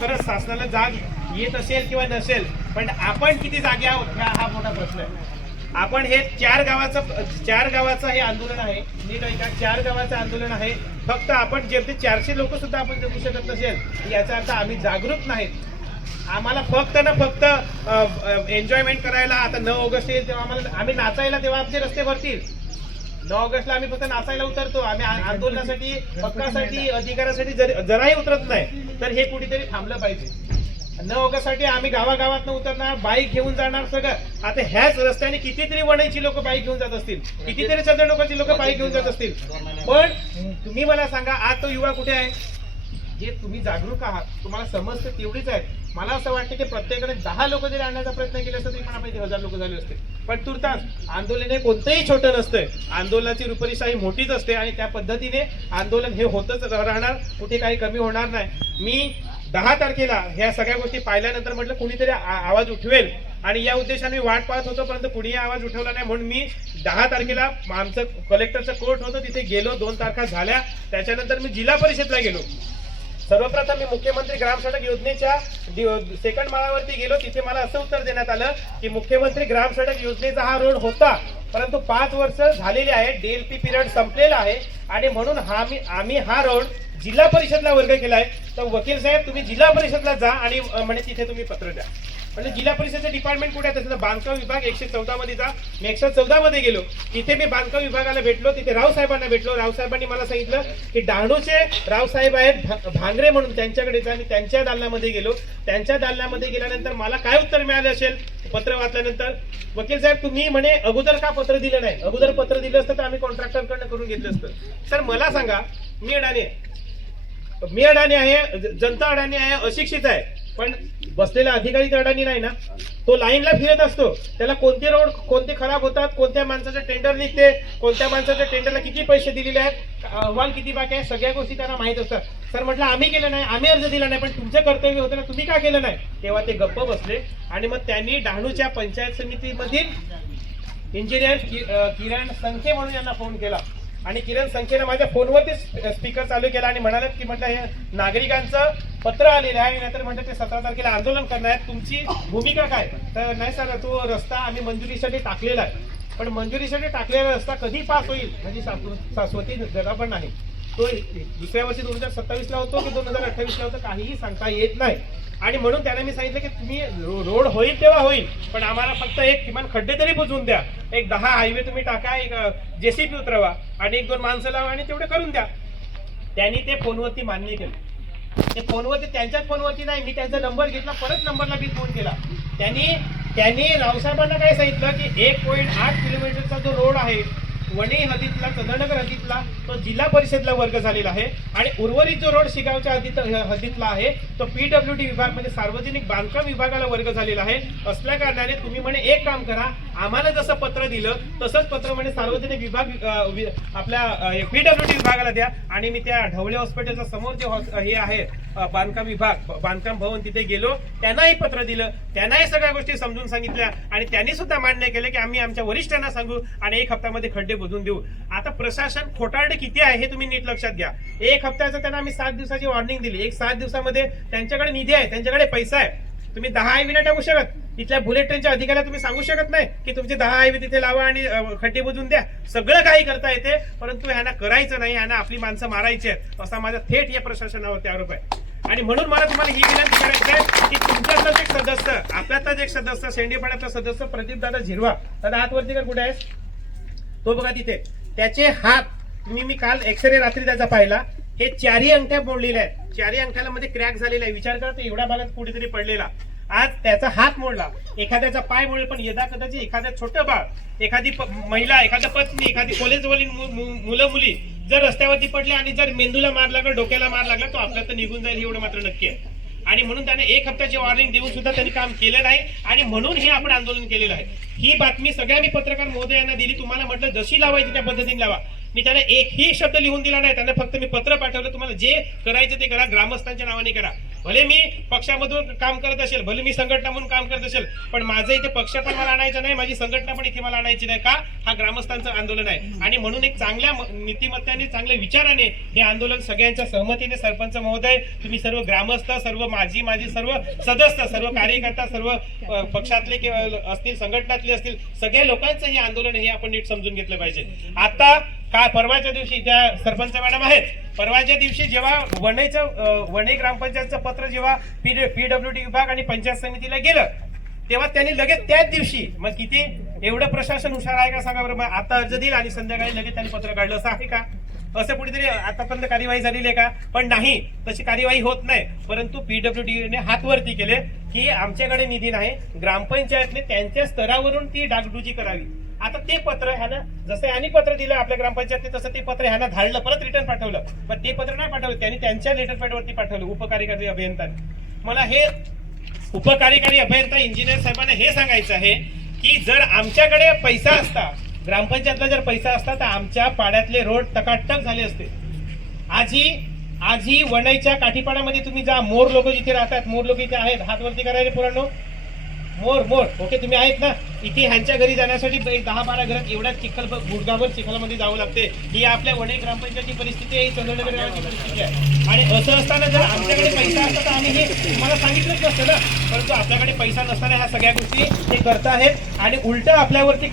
खरंच शासनाला जाग येत असेल किंवा नसेल, पण आपण किती जागे आहोत हा मोठा प्रश्न आहे. आपण हे चार गावाचं हे आंदोलन आहे, नीट ऐका, 4 गावाचं आंदोलन आहे. फक्त आपण जे 400 लोक सुद्धा आपण जगू शकत नसेल याचा अर्थ आम्ही जागरूक नाहीत. आम्हाला फक्त एन्जॉयमेंट करायला आता 9 ऑगस्ट येईल तेव्हा आम्ही नाचायला, तेव्हा आमचे रस्ते भरतील. 9 ऑगस्टला आम्ही फक्त नाचायला उतरतो, आम्ही आंदोलनासाठी, हक्कासाठी, अधिकारासाठी जराही उतरत नाही. तर हे कुठेतरी थांबलं पाहिजे. 9 ऑगस्ट साठी आम्ही गावागावात उतरणार, बाईक घेऊन जाणार सगळं. आता ह्याच रस्त्याने कितीतरी वणाची लोक बाईक घेऊन जात असतील, कितीतरी चंद्रलोकाची लोक बाईक घेऊन जात असतील. पण तुम्ही मला सांगा, आज तो युवा कुठे आहे? जे तुम्ही जागरूक आहात, तुम्हाला समजते तेवढीच आहे. मला असं वाटतं की प्रत्येकाने 10 लोक जरी आणण्याचा प्रयत्न केला असता तरी पण आपण 1000 लोक झाले असते. पण तुर्तास आंदोलन हे कोणतंही छोटं नसतंय. आंदोलनाची रूपरेषा ही मोठीच असते आणि त्या पद्धतीने आंदोलन हे होतच राहणार, कुठे काही कमी होणार नाही. मी 10 तारखेला ह्या सगळ्या गोष्टी पाहिल्यानंतर म्हटलं कुणीतरी आवाज उठवेल, आणि या उद्देशाने मी वाट पाहत होतो, परंतु कुणीही आवाज उठवला नाही. म्हणून मी 10 तारखेला आमचं कलेक्टरचं कोर्ट होतं, तिथे गेलो. 2 तारखा झाल्या. त्याच्यानंतर मी जिल्हा परिषदला गेलो. सर्वप्रथम मी मुख्यमंत्री ग्राम सडक योजनेच्या सेकंड माळावरती गेलो. तिथे मला असं उत्तर देण्यात आलं की मुख्यमंत्री ग्राम सडक योजनेचा हा रोड होता, परंतु 5 वर्ष झालेली आहे, डीएलपी पिरियड संपलेला आहे आणि म्हणून आम्ही हा रोड जिल्हा परिषदला वर्ग केलाय. तर वकील साहेब, तुम्ही जिल्हा परिषदला जा आणि म्हणजे तिथे तुम्ही पत्र द्या. म्हणजे जिल्हा परिषदेचे डिपार्टमेंट कुठे आहे? त्याचा बांधकाम विभाग 114 मध्ये जा. मी 114 मध्ये गेलो. तिथे मी बांधकाम विभागाला भेटलो. तिथे रावसाहेबांना भेटलो. रावसाहेबांनी मला सांगितलं की डहाणूचे रावसाहेब आहेत भांगरे म्हणून, त्यांच्याकडे जा. आणि त्यांच्या दालनामध्ये गेलो. त्यांच्या दालनामध्ये गेल्यानंतर मला काय उत्तर मिळाले असेल पत्र वाचल्यानंतर? वकील साहेब, तुम्ही म्हणे अगोदर का पत्र दिलं नाही? अगोदर पत्र दिलं असतं तर आम्ही कॉन्ट्रॅक्टरकडनं करून घेतलं असतं. सर मला सांगा, मी अडाणी आहे, जनता अडाणी आहे, अशिक्षित आहे, पण बसलेला अधिकारी तर अडाणी नाही ना. तो लाईनला फिरत असतो. त्याला कोणते रोड कोणते खराब होतात, कोणत्या माणसाचं टेंडर निघते, कोणत्या माणसाच्या टेंडरला किती पैसे दिलेले आहेत, अहवाल किती बाकी आहे, सगळ्या गोष्टी त्यांना माहित असतात. सर म्हटलं आम्ही केलं नाही, आम्ही अर्ज दिला नाही, पण तुमचं कर्तव्य होतं ना, तुम्ही का केलं नाही? तेव्हा ते गप्प बसले आणि मग त्यांनी डहाणूच्या पंचायत समितीमधील इंजिनियर किरण संखे म्हणून यांना फोन केला आणि किरण संख्येनं माझ्या फोनवरतीच स्पीकर चालू केला आणि म्हणाले की म्हटलं हे नागरिकांचं पत्र आलेलं आहे, नाहीतर म्हणतात ते 17 तारखेला आंदोलन करणार आहे, तुमची भूमिका काय? तर नाही सर, तो रस्ता आम्ही मंजुरीसाठी टाकलेला आहे, पण मंजुरीसाठी टाकलेला रस्ता कधी पास होईल म्हणजे शाश्वती जगा पण नाही. तो दुसऱ्या वर्षी 2027 ला होतो की 2028 ला होतो काहीही सांगता येत नाही. आणि म्हणून त्याने मी सांगितलं की तुम्ही रोड होईल तेव्हा होईल, पण आम्हाला फक्त एक किमान खड्डे तरी बुजवून द्या. एक 10 हायवे तुम्ही टाका, एक जेसीबी उतरवा आणि 1-2 माणसं लावा आणि तेवढे करून द्या. त्यांनी ते फोनवरती मान्य केलं. ते फोनवरती, त्यांच्याच फोनवरती नाही, मी त्यांचा नंबर घेतला, परत नंबरला मी फोन केला. त्यांनी रावसाहेबांना काय सांगितलं की 1.8 किलोमीटरचा जो रोड आहे वणी हद्दीतला, चंद्रनगर हद्दीतला, तो जिल्हा परिषदला वर्ग झालेला आहे आणि उर्वरित जो रोड शिगावच्या हद्दीतला आहे तो पीडब्ल्यूडी विभाग म्हणजे सार्वजनिक बांधकाम विभागाला वर्ग झालेला आहे. असल्या कारणाने तुम्ही म्हणे एक काम करा, आम्हाला जसं पत्र दिलं तसंच पत्र म्हणे सार्वजनिक विभाग आपल्या पीडब्ल्यूडी विभागाला द्या. आणि मी त्या ढवळे हॉस्पिटलच्या समोर जे हे आहे बांधकाम विभाग, बांधकाम भवन, तिथे गेलो. त्यांनाही पत्र दिलं, त्यांनाही सगळ्या गोष्टी समजून सांगितल्या आणि त्यांनी सुद्धा मान्य केले की आम्ही आमच्या वरिष्ठांना सांगू आणि 1 हप्त्यामध्ये खड्डे बुजवून देऊ. आता प्रशासन खोटारडे किती आहे हे तुम्ही नीट लक्षात घ्या. 1 हप्त्याचं त्यांना आम्ही 7 दिवसाची वॉर्निंग दिली. 7 दिवसामध्ये त्यांच्याकडे निधी आहे, त्यांच्याकडे पैसा आहे. तुम्ही 10 हायवे नाही टाकू शकत. तिथल्या बुलेट ट्रेनच्या अधिकाऱ्याला तुम्ही सांगू शकत नाही की तुमचे 10 हायवे तिथे लावा आणि खड्डे बुजवून द्या. सगळं काही करता येते, परंतु ह्यांना करायचं नाही, ह्यांना आपली माणसं मारायची आहेत असा माझा थेट या प्रशासनावरती आरोप आहे. आणि म्हणून मला तुम्हाला ही विनंती करायची आहे की तुमच्यातलाच एक सदस्य, आपल्यातलाच एक सदस्य, शेंडेपाड्यातला सदस्य प्रदीप दादा झिरवा, दादा हात वरती कर, कुठे आहेस? तो बघा तिथे, त्याचे हात मी काल एक्सरे रात्री त्याचा पाहिला, हे 4ही अंगठ्या मोडलेल्या आहेत. 4ही अंगठ्याला मध्ये क्रॅक झालेला आहे. विचार करा, एवढ्या भागात कुठेतरी पडलेला. आज त्याचा हात मोडला, एखाद्याचा पाय मोडला, पण यदा कदाचित एखाद्या छोटं बाळ, एखादी महिला, एखादी पत्नी, एखादी कॉलेजवरील मुलं मुली जर रस्त्यावरती पडले आणि जर मेंदूला मार लागला, डोक्याला मार लागला, तो आपल्याला निघून जाईल एवढं मात्र नक्की आहे. आणि म्हणून त्याने 1 हप्त्याची वॉर्निंग देऊन सुद्धा त्यांनी काम केलं नाही आणि म्हणून हे आपण आंदोलन केलेलं आहे. ही बातमी सगळ्या मी पत्रकार महोदयांना दिली. तुम्हाला म्हटलं जशी लावायची त्या पद्धतीने लावा. मी त्याने एकही शब्द लिहून दिला नाही. त्यांना फक्त मी पत्र पाठवलं, तुम्हाला जे करायचं ते करा, ग्रामस्थांच्या नावाने करा. भले मी पक्षामधून काम करत असेल, भले मी संघटना म्हणून काम करत असेल, पण माझं इथे पक्ष पण मला आणायचं नाही, माझी संघटना पण इथे मला आणायची नाही. का? हा ग्रामस्थांचं आंदोलन आहे. आणि म्हणून एक चांगल्या नीतिमत्तेने, चांगल्या विचाराने हे आंदोलन सगळ्यांच्या सहमतीने, सरपंच महोदय, तुम्ही सर्व ग्रामस्थ, सर्व माझी सर्व सदस्य, सर्व कार्यकर्ता, सर्व पक्षातले किंवा असतील, संघटनातले असतील, सगळ्या लोकांचं हे आंदोलन हे आपण नीट समजून घेतलं पाहिजे. आता काय परवाच्या दिवशी त्या सरपंच मॅडम आहेत, परवाच्या दिवशी जेव्हा वणी ग्रामपंचायतचं पत्र जेव्हा पीडब्ल्यूडी विभाग आणि पंचायत समितीला गेलं, तेव्हा त्यांनी लगेच त्याच दिवशी, मग किती एवढं प्रशासन हुशार आहे का सांगा बरोबर, आता अर्ज दिला आणि संध्याकाळी लगेच त्यांनी पत्र काढलं, असं आहे का? असं कुठेतरी आतापर्यंत कार्यवाही झालेली आहे का? पण नाही, तशी कार्यवाही होत नाही. परंतु पीडब्ल्यूडीने हात वरती केले की आमच्याकडे निधी नाही, ग्रामपंचायतने त्यांच्या स्तरावरून ती डागडुजी करावी. आता ते पत्र ह्यानं, जसं ह्यानी पत्र दिलं आपल्या ग्रामपंचायतने, तसं ते पत्र ह्यानं धाडलं, परत रिटर्न पाठवलं. पण ते पत्र नाही पाठवलं, त्यांनी त्यांच्या लेटर पॅडवरती पाठवलं उपकार्यकारी अभियंत्याने. मला हे उपकार्यकारी अभियंता इंजिनियर साहेबांना हे सांगायचं आहे की जर आमच्याकडे पैसा असता, ग्रामपंचायतला जर पैसा असता, तर आमच्या पाड्यातले रोड टकाटक झाले असते. आजही वणईच्या काठीपाड्यामध्ये तुम्ही जा, मोर लोक जिथे राहतात, मोर लोक इथे आहेत, हात वरती करायला पुराणो, मोर ओके, तुम्ही आहेत ना? इथे ह्यांच्या घरी जाण्यासाठी 10-12 घरात एवढ्या चिखल, गुडगाभर चिखलामध्ये जावं लागते. ही आपल्या वणी ग्रामपंचायतची परिस्थिती आहे, चंद्रनगर गावाची परिस्थिती आहे. आणि असं असताना जर आमच्याकडे पैसा असता तर आम्ही हे तुम्हाला सांगितलंच नसतं ना. परंतु आपल्याकडे पैसा नसताना ह्या सगळ्या गोष्टी ते करत आहेत आणि उलट आपल्यावरती